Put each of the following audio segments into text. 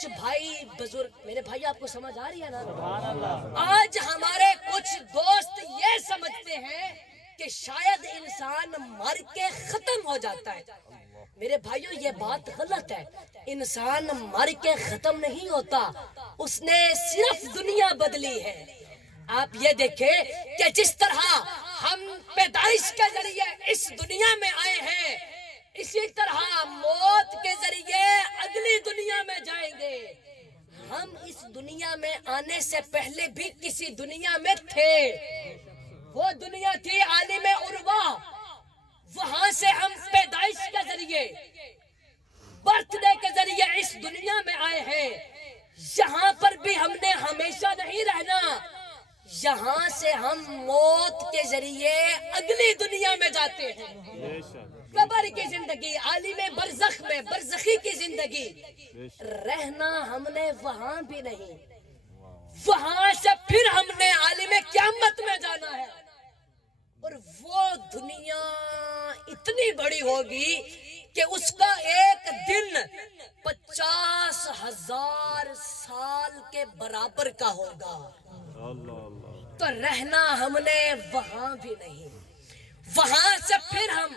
کچھ بھائی بزرگ، میرے بھائی آپ کو سمجھ آ رہی ہے نا؟ آج ہمارے کچھ دوست یہ سمجھتے ہیں کہ شاید انسان مر کے ختم ہو جاتا ہے۔ میرے بھائیوں یہ بات غلط ہے، انسان مر کے ختم نہیں ہوتا، اس نے صرف دنیا بدلی ہے۔ آپ یہ دیکھیں کہ جس طرح ہم پیدائش کے ذریعے اس دنیا میں آئے ہیں، اسی طرح موت کے ذریعے اگلی دنیا میں جائیں گے۔ ہم اس دنیا میں آنے سے پہلے بھی کسی دنیا میں تھے، وہ دنیا تھی عالم عروا، وہاں سے ہم پیدائش کے ذریعے، برتھ ڈے کے ذریعے اس دنیا میں آئے ہیں۔ یہاں پر بھی ہم نے ہمیشہ نہیں رہنا، یہاں سے ہم موت کے ذریعے اگلی دنیا میں جاتے ہیں۔ قبر کی زندگی، عالم برزخ میں برزخی کی زندگی، رہنا ہم نے وہاں بھی نہیں، وہاں سے پھر ہم نے عالم قیامت میں جانا ہے، اور وہ دنیا اتنی بڑی ہوگی کہ اس کا ایک دن 50,000 سال کے برابر کا ہوگا۔ تو رہنا ہم نے وہاں بھی نہیں، وہاں سے پھر ہم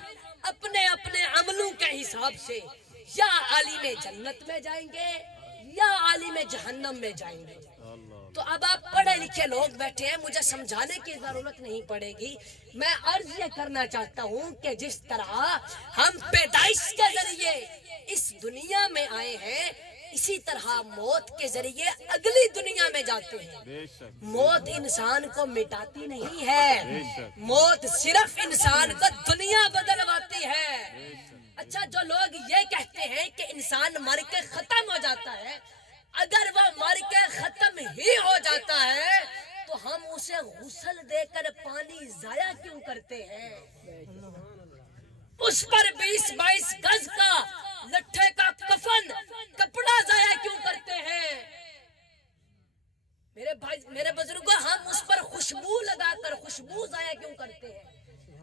اپنے اپنے عملوں کے حساب سے یا عالم جنت میں جائیں گے یا عالم جہنم میں جائیں گے۔ تو اب آپ پڑھے لکھے لوگ بیٹھے ہیں، مجھے سمجھانے کی ضرورت نہیں پڑے گی، میں عرض یہ کرنا چاہتا ہوں کہ جس طرح ہم پیدائش کے ذریعے اس دنیا میں آئے ہیں، اسی طرح موت کے ذریعے اگلی دنیا میں جاتے ہیں۔ موت انسان کو مٹاتی نہیں ہے، موت صرف انسان کو دنیا بدلواتی ہے۔ اچھا، جو لوگ یہ کہتے ہیں کہ انسان مر کے ختم ہو جاتا ہے، اگر وہ مر کے ختم ہی ہو جاتا ہے تو ہم اسے غسل دے کر پانی ضائع کیوں کرتے ہیں؟ اس پر 20-22 گز کا لٹھے کا کفن کپڑا ضائع کیوں کرتے ہیں؟ میرے بھائی، میرے بزرگوں، ہم اس پر خوشبو لگا کر خوشبو ضائع کیوں کرتے ہیں؟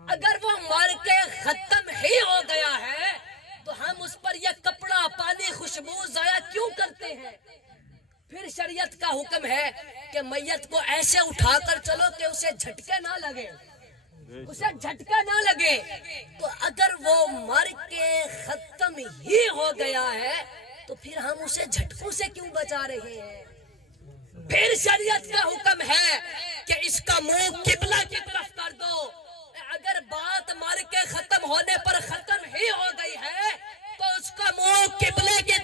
اگر وہ مر کے ختم ہی ہو گیا ہے تو ہم اس پر یہ کپڑا، پانی، خوشبو ضائع کیوں کرتے ہیں؟ پھر شریعت کا حکم ہے کہ میت کو ایسے اٹھا کر چلو کہ اسے جھٹکے نہ لگے، اسے جھٹکا نہ لگے۔ تو اگر وہ مر کے ختم ہی ہو گیا ہے تو پھر ہم اسے جھٹکوں سے کیوں بچا رہے ہیں؟ پھر شریعت کا حکم ہے کہ اس کا منہ قبلہ کی طرف کر دو۔ اگر بات مر کے ختم ہونے پر ختم ہی ہو گئی ہے تو اس کا منہ قبلے کی